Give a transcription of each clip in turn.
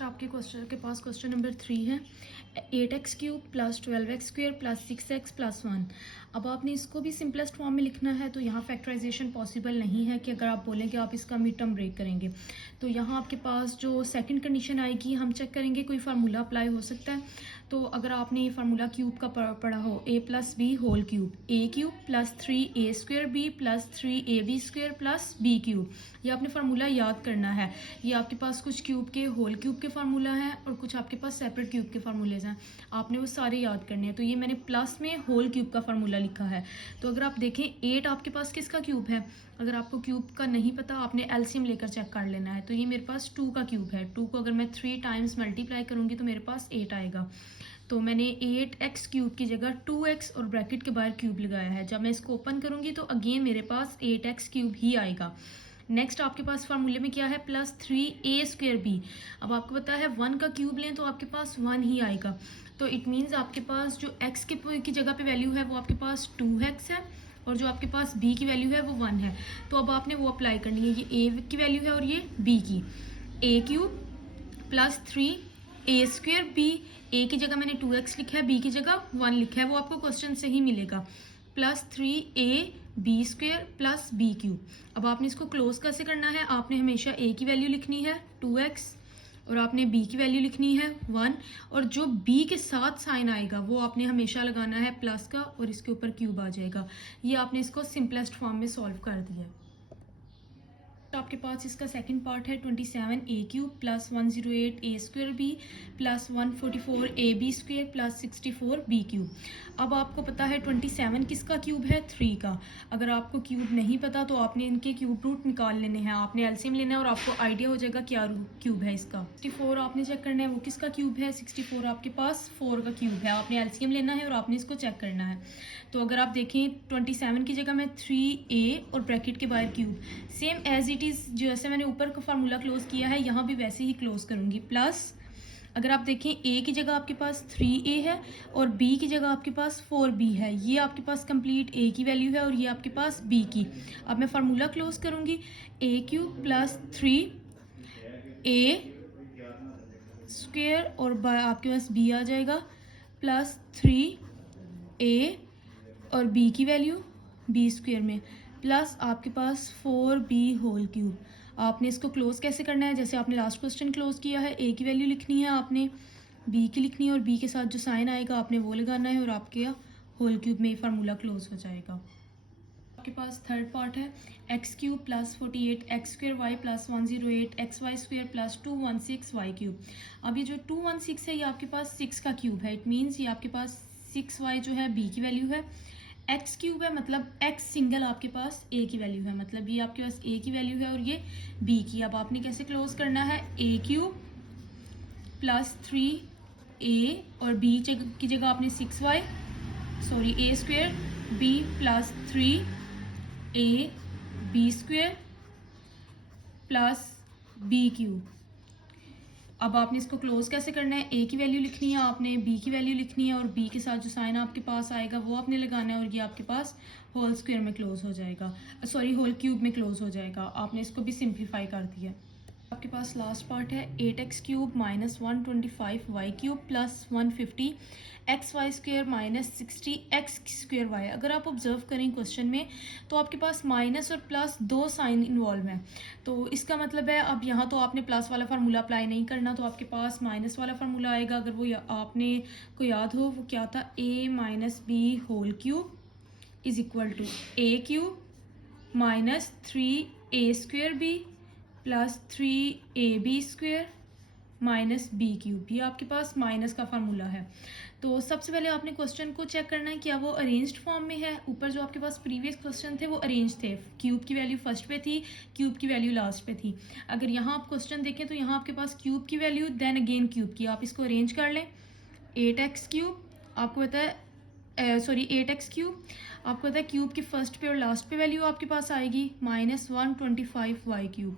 Next आपके question के पास question number 3 है 8x³ plus 12x² plus 6x plus 1। अब आपने इसको भी सिंपलेस्ट फॉर्म में लिखना है, तो यहाँ फैक्टराइजेशन पॉसिबल नहीं है कि अगर आप बोलें कि आप इसका मिड टर्म ब्रेक करेंगे। तो यहाँ आपके पास जो सेकंड कंडीशन आएगी, हम चेक करेंगे कोई फार्मूला अप्लाई हो सकता है। तो अगर आपने ये फार्मूला क्यूब का पढ़ा हो, a plus B whole cube, a³ plus 3a² b plus 3ab² plus b³, ये आपने फार्मूला याद करना है। ये आपके पास कुछ क्यूब के होल क्यूब के फार्मूला हैं और कुछ आपके पास सेपरेट क्यूब के फार्मूलेज हैं, आपने वो सारे याद करने हैं। तो ये मैंने प्लस में होल क्यूब का फार्मूला लिखा है। तो अगर आप देखें 8 आपके पास किसका क्यूब है, अगर आपको क्यूब का नहीं पता आपने एलसीएम लेकर चेक कर लेना है। तो ये मेरे पास 2 का क्यूब है, 2 को अगर मैं 3 टाइम्स मल्टीप्लाई करूँगी तो मेरे पास 8 आएगा। तो मैंने 8x³ की जगह 2x और ब्रैकेट के बाहर क्यूब लगाया है। जब मैं इसको ओपन करूँगी तो अगेन मेरे पास 8x³ ही आएगा। नेक्स्ट आपके पास फार्मूले में क्या है, प्लस 3a² b। अब आपको पता है 1 का क्यूब लें तो आपके पास 1 ही आएगा। तो इट मीन्स आपके पास जो x की जगह पे वैल्यू है वो आपके पास 2x है और जो आपके पास b की वैल्यू है वो 1 है। तो अब आपने वो अप्लाई करनी है, ये a की वैल्यू है और ये b की। a³ plus 3a² b, a की जगह मैंने 2x लिखा है, b की जगह 1 लिखा है, वो आपको क्वेश्चन से ही मिलेगा। Plus 3ab² plus b³। अब आपने इसको क्लोज कैसे करना है, आपने हमेशा a की वैल्यू लिखनी है 2x और आपने b की वैल्यू लिखनी है 1, और जो b के साथ साइन आएगा वो आपने हमेशा लगाना है प्लस का और इसके ऊपर क्यूब आ जाएगा। ये आपने इसको सिंपलेस्ट फॉर्म में सॉल्व कर दिया। तो आपके पास इसका सेकंड पार्ट है 27a³ plus 108a² b plus 144ab² plus 64b³। अब आपको पता है 27 किसका क्यूब है, 3 का। अगर आपको क्यूब नहीं पता तो आपने इनके क्यूब रूट निकाल लेने हैं, आपने एलसीएम लेना है और आपको आइडिया हो जाएगा क्या क्यूब है इसका। 64 आपने चेक करना है वो किसका क्यूब है, 64 आपके पास 4 का क्यूब है। आपने एलसीएम लेना है और आपने इसको चेक करना है। तो अगर आप देखें 27 की जगह मैं 3a और ब्रैकेट के बाहर cube, same as it is जैसे मैंने ऊपर का फार्मूला क्लोज किया है यहाँ भी वैसे ही क्लोज करूँगी। प्लस अगर आप देखें a की जगह आपके पास 3a है और b की जगह आपके पास 4b है, ये आपके पास कंप्लीट a की वैल्यू है और ये आपके पास b की। अब मैं फार्मूला क्लोज करूँगी, a³ प्लस 3a² और आपके पास b आ जाएगा प्लस 3a और b की वैल्यू b² में प्लस आपके पास 4b होल क्यूब। आपने इसको क्लोज कैसे करना है, जैसे आपने लास्ट क्वेश्चन क्लोज किया है, a की वैल्यू लिखनी है आपने, b की लिखनी है और b के साथ जो साइन आएगा आपने वो लगाना है और आपके होल क्यूब में फार्मूला क्लोज हो जाएगा। आपके पास थर्ड पार्ट है x³ plus 48x² plus 108xy² plus 216y³। अब ये जो 216 है ये आपके पास 6 का क्यूब है, इट मीन्स ये आपके पास 6y जो है b की वैल्यू है, x³ है मतलब x सिंगल आपके पास a की वैल्यू है, मतलब ये आपके पास a की वैल्यू है और ये b की। अब आपने कैसे क्लोज करना है, a³ प्लस 3a और b की जगह आपने a² b plus 3ab² plus b³। अब आपने इसको क्लोज कैसे करना है, a की वैल्यू लिखनी है आपने, b की वैल्यू लिखनी है और b के साथ जो साइन आपके पास आएगा वो आपने लगाना है और ये आपके पास होल स्क्वायर में क्लोज हो जाएगा, सॉरी होल क्यूब में क्लोज हो जाएगा। आपने इसको भी सिंप्लीफाई कर दिया। आपके पास लास्ट पार्ट है 8x³ minus 125y³ plus 150xy² minus 60x²y। अगर आप ऑब्जर्व करें क्वेश्चन में तो आपके पास माइनस और प्लस 2 साइन इन्वॉल्व हैं, तो इसका मतलब है अब यहाँ तो आपने प्लस वाला फार्मूला अप्लाई नहीं करना, तो आपके पास माइनस वाला फार्मूला आएगा। अगर वो आपने को याद हो वो क्या था, a minus b whole cube is equal to a³ minus 3a² b plus 3ab² minus b³। ये आपके पास माइनस का फार्मूला है। तो सबसे पहले आपने क्वेश्चन को चेक करना है क्या वो अरेंज्ड फॉर्म में है। ऊपर जो आपके पास प्रीवियस क्वेश्चन थे वो अरेंज थे, क्यूब की वैल्यू फर्स्ट पे थी, क्यूब की वैल्यू लास्ट पे थी। अगर यहाँ आप क्वेश्चन देखें तो यहाँ आपके पास क्यूब की वैल्यू देन अगेन क्यूब की, आप इसको अरेंज कर लें। 8x³ आपको पता है 8x³ आपको पता है क्यूब की फर्स्ट पे और लास्ट पे वैल्यू आपके पास आएगी माइनस 125y³।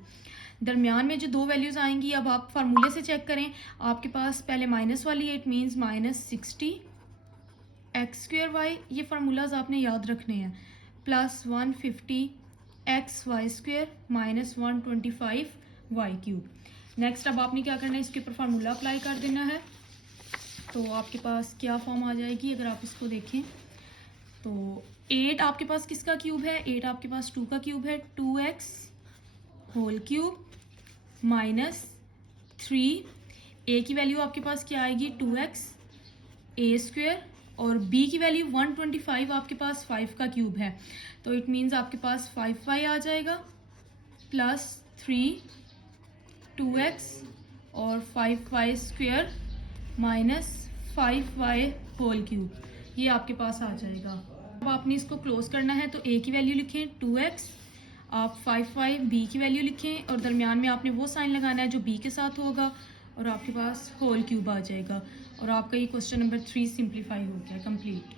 दरमियान में जो दो वैल्यूज आएंगी अब आप फार्मूले से चेक करें, आपके पास पहले माइनस वाली है, इट मीन्स माइनस 60x²y, ये फार्मूलाज आपने याद रखने हैं, plus 150xy² minus 125y³ next अब आपने क्या करना है, इसके ऊपर फार्मूला अप्लाई कर देना है। तो आपके पास क्या फॉर्म आ जाएगी अगर आप इसको देखें तो 8 आपके पास किसका क्यूब है, 8 आपके पास 2 का क्यूब है, 2x whole cube minus 3, a की वैल्यू आपके पास क्या आएगी 2x a स्क्वेयर, और b की वैल्यू 125 आपके पास 5 का क्यूब है, तो इट मीन्स आपके पास 5y आ जाएगा प्लस 3 2x और 5y square minus 5y whole cube, ये आपके पास आ जाएगा। अब आपने इसको क्लोज करना है तो a की वैल्यू लिखें 2x, आप 5y b की वैल्यू लिखें और दरमियान में आपने वो साइन लगाना है जो b के साथ होगा और आपके पास होल क्यूब आ जाएगा और आपका ये क्वेश्चन नंबर 3 सिंप्लीफाई हो गया कंप्लीट।